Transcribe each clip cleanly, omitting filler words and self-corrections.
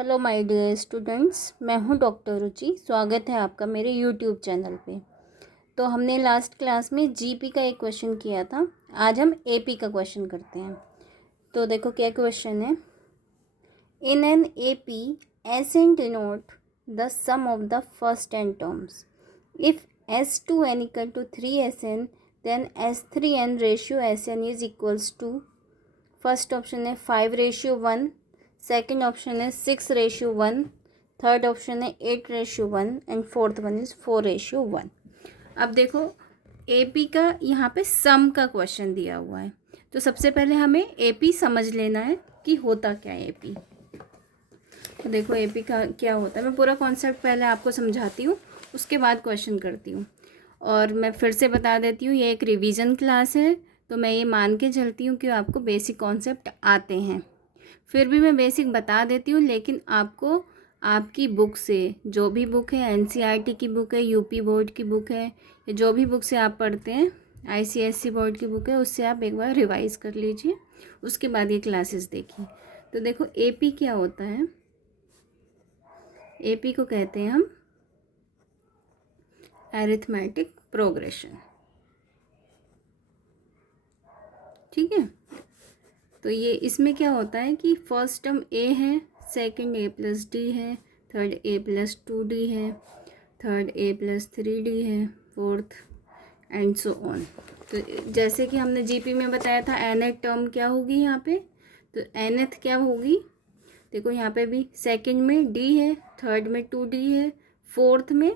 Hello my dear students, मैं हूं doctor रुचि। स्वागत है आपका मेरे यूट्यूब चैनल पे। तो हमने लास्ट क्लास में जीपी का एक क्वेश्चन किया था। आज हम एपी का क्वेश्चन करते हैं। तो देखो क्या क्वेश्चन है। In an AP SN denote the sum of the first n terms. If S2n equal to 3SN then S3n ratio SN is equals to. First option है 5:1, सेकेंड ऑप्शन है 6:1, third option है 8:1 and fourth one is 4:1। अब देखो AP का यहाँ पे सम का question दिया हुआ है, तो सबसे पहले हमें एपी समझ लेना है कि होता क्या है एपी। तो देखो एपी का क्या होता है, मैं पूरा कॉन्सेप्ट पहले आपको समझाती हूँ, उसके बाद क्वेश्चन करती हूँ। और मैं फिर से बता देती हूँ, ये एक रिवीजन क्लास है, तो मैं ये मान के चलती हूँ कि आपको बेसिक कॉन्सेप्ट आते हैं। फिर भी मैं बेसिक बता देती हूँ, लेकिन आपको आपकी बुक से, जो भी बुक है, एनसीईआरटी की बुक है, यूपी बोर्ड की बुक है, या जो भी बुक से आप पढ़ते हैं, आईसीएसई बोर्ड की बुक है, उससे आप एक बार रिवाइज़ कर लीजिए, उसके बाद ये क्लासेस देखिए। तो देखो एपी क्या होता है। एपी को कहते हैं हम अरिथमेटिक प्रोग्रेशन। ठीक है, तो ये इसमें क्या होता है कि फर्स्ट टर्म ए है, सेकंड A+D है, थर्ड A+2D है, थर्ड A+3D है, फोर्थ एंड सो ऑन। तो जैसे कि हमने जीपी में बताया था, nth टर्म क्या होगी यहाँ पे, तो nth क्या होगी, देखो यहाँ पे भी सेकंड में D है, थर्ड में 2D है, फोर्थ में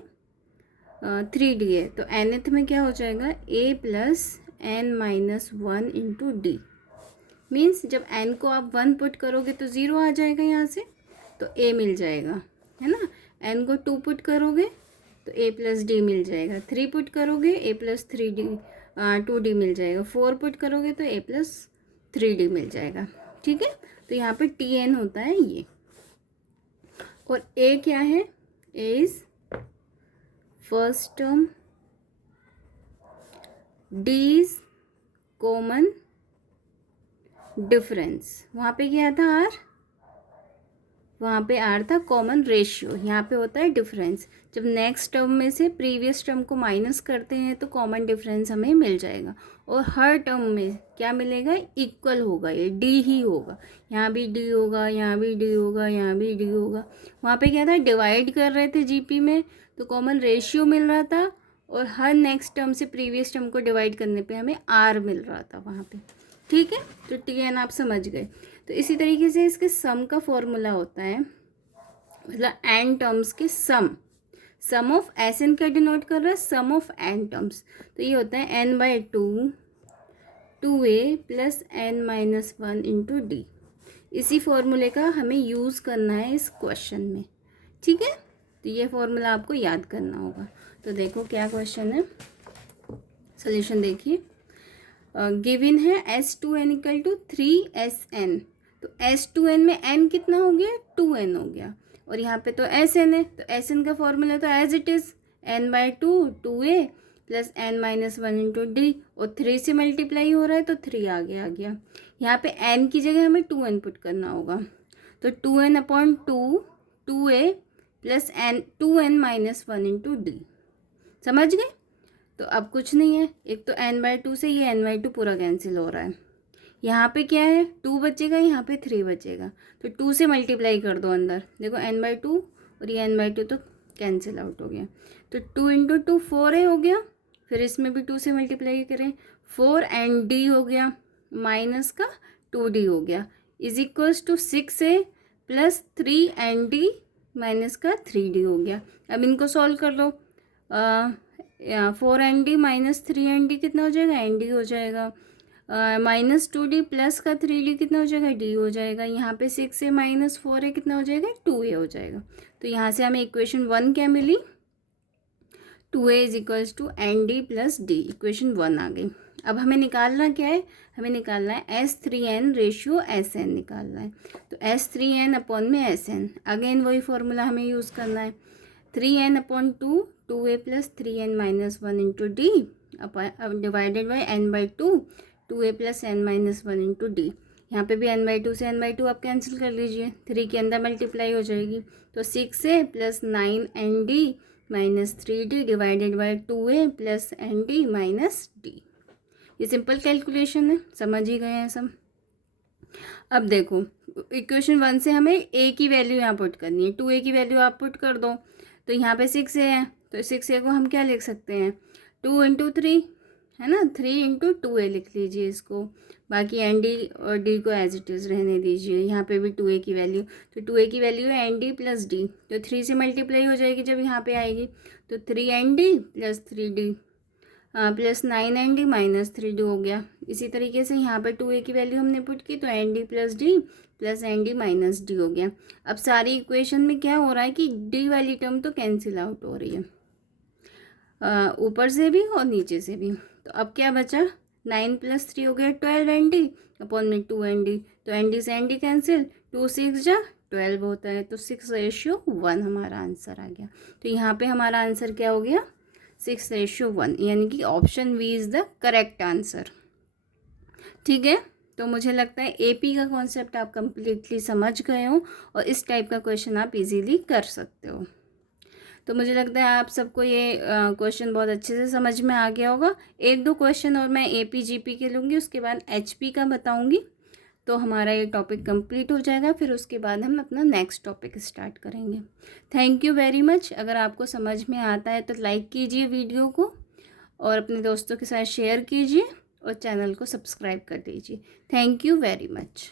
3D है। तो nth में क्या हो जाएगा, A+n-1 इंटू डी। मीन्स जब n को आप 1 पुट करोगे तो 0 आ जाएगा यहाँ से, तो a मिल जाएगा, है ना। n को 2 पुट करोगे तो A+D मिल जाएगा, 3 पुट करोगे A+3D 2D मिल जाएगा, 4 पुट करोगे तो A+3D मिल जाएगा। ठीक है, तो यहाँ पे Tn होता है ये, और a क्या है, a is first term, d is common difference, वहाँ पे क्या था आर, वहाँ पे आर था कॉमन रेशियो, यहाँ पे होता है डिफरेंस। जब नेक्स्ट टर्म में से प्रीवियस टर्म को माइनस करते हैं तो कॉमन डिफरेंस हमें मिल जाएगा, और हर टर्म में क्या मिलेगा, इक्वल होगा, ये डी ही होगा। यहाँ भी डी होगा, यहाँ भी डी होगा, यहाँ भी डी होगा। वहाँ पे क्या था, डिवाइड कर रहे थे जीपी में, तो कॉमन रेशियो मिल रहा था, और हर नेक्स्ट टर्म से प्रीवियस टर्म को डिवाइड करने पर हमें आर मिल रहा था वहाँ पर। ठीक है, तो Tn आप समझ गए। तो इसी तरीके से इसके सम का फॉर्मूला होता है, मतलब एन टर्म्स के सम ऑफ Sn क्या डिनोट कर रहा है, सम ऑफ एन टर्म्स। तो ये होता है n/2 2a plus n-1 into D. इसी फॉर्मूले का हमें यूज़ करना है इस क्वेश्चन में। ठीक है, तो ये फॉर्मूला आपको याद करना होगा। तो देखो क्या क्वेश्चन है, सोल्यूशन देखिए। गिवन है S2n इक्वल टू 3SN। तो S2n में n कितना हो गया, 2n हो गया, और यहाँ पे तो Sn है, तो Sn का फॉर्मूला तो as it is n/2 2a plus n-1 into d, और 3 से मल्टीप्लाई हो रहा है तो 3 आ गया। यहाँ पे n की जगह हमें 2n पुट करना होगा, तो 2n/2 2a plus 2n-1 into D. समझ गए। तो अब कुछ नहीं है, एक तो n/2 से ये n/2 पूरा कैंसिल हो रहा है, यहाँ पे क्या है 2 बचेगा, यहाँ पे 3 बचेगा, तो 2 से मल्टीप्लाई कर दो अंदर, देखो n/2 और ये n/2 तो कैंसिल आउट हो गया, तो 2 इंटू 2 4a हो गया। फिर इसमें भी 2 से मल्टीप्लाई करें, 4 एंड डी हो गया, माइनस का 2d हो गया, is equals to 6a plus 3 and d minus का 3d हो गया। अब इनको सॉल्व कर लो, 4ND माइनस 3ND कितना हो जाएगा, ND हो जाएगा, माइनस 2D प्लस का 3D कितना हो जाएगा, D हो जाएगा। यहाँ पे 6a माइनस 4a कितना हो जाएगा, 2a हो जाएगा। तो यहाँ से हमें इक्वेशन 1 क्या मिली, 2a is equals to ND plus D, equation 1 आ गई। अब हमें निकालना क्या है, हमें निकालना है S3n रेशियो SN निकालना है। तो S3n अपॉन में SN, अगेन वही फॉर्मूला हमें यूज़ करना है, 3n/2 2a plus 3n-1 into D divided by n/2 2a plus n-1 into D. यहाँ पे भी n/2 से n/2 आप कैंसिल कर लीजिए, 3 के अंदर मल्टीप्लाई हो जाएगी, तो 6a plus 9nd minus 3d divided by 2a plus nd minus d। ये सिंपल कैलकुलेशन है, समझ ही गए हैं सब। अब देखो इक्वेशन 1 से हमें a की वैल्यू यहाँ पुट करनी है, 2a की वैल्यू आप पुट कर दो, तो यहाँ पे 6a है, तो 6a को हम क्या लिख सकते हैं, 2 इंटू 3 है ना, 3 इंटू 2a लिख लीजिए इसको, बाकी एन डी और डी को एज इट इज़ रहने दीजिए। यहाँ पे भी 2a की वैल्यू, तो 2a की वैल्यू है एन डी प्लस डी, तो 3 से मल्टीप्लाई हो जाएगी जब यहाँ पे आएगी, तो 3nd plus 3d plus 9nd minus 3d हो गया। इसी तरीके से यहाँ पे 2a की वैल्यू हमने पुट की, तो n d plus d plus n d minus d हो गया। अब सारी इक्वेशन में क्या हो रहा है कि डी वाली टर्म तो कैंसिल आउट हो रही है, ऊपर से भी और नीचे से भी। तो अब क्या बचा, 9 प्लस 3 हो गया 12 एन डी अपॉन में 2 एन डी, तो एन डी से एन डी कैंसिल, 2 6 जा 12 होता है, तो 6:1 हमारा आंसर आ गया। तो यहाँ पे हमारा आंसर क्या हो गया, 6:1, यानी कि option V is the correct answer. ठीक है, तो मुझे लगता है एपी का कॉन्सेप्ट आप कंप्लीटली समझ गए हो और इस टाइप का क्वेश्चन आप इजीली कर सकते हो। तो मुझे लगता है आप सबको ये क्वेश्चन बहुत अच्छे से समझ में आ गया होगा। 1-2 क्वेश्चन और मैं एपी जीपी के लूँगी, उसके बाद एचपी का बताऊँगी, तो हमारा ये टॉपिक कंप्लीट हो जाएगा। फिर उसके बाद हम अपना नेक्स्ट टॉपिक स्टार्ट करेंगे। Thank you very much. अगर आपको समझ में आता है तो लाइक कीजिए वीडियो को और अपने दोस्तों के साथ शेयर कीजिए और चैनल को सब्सक्राइब कर दीजिए। Thank you very much.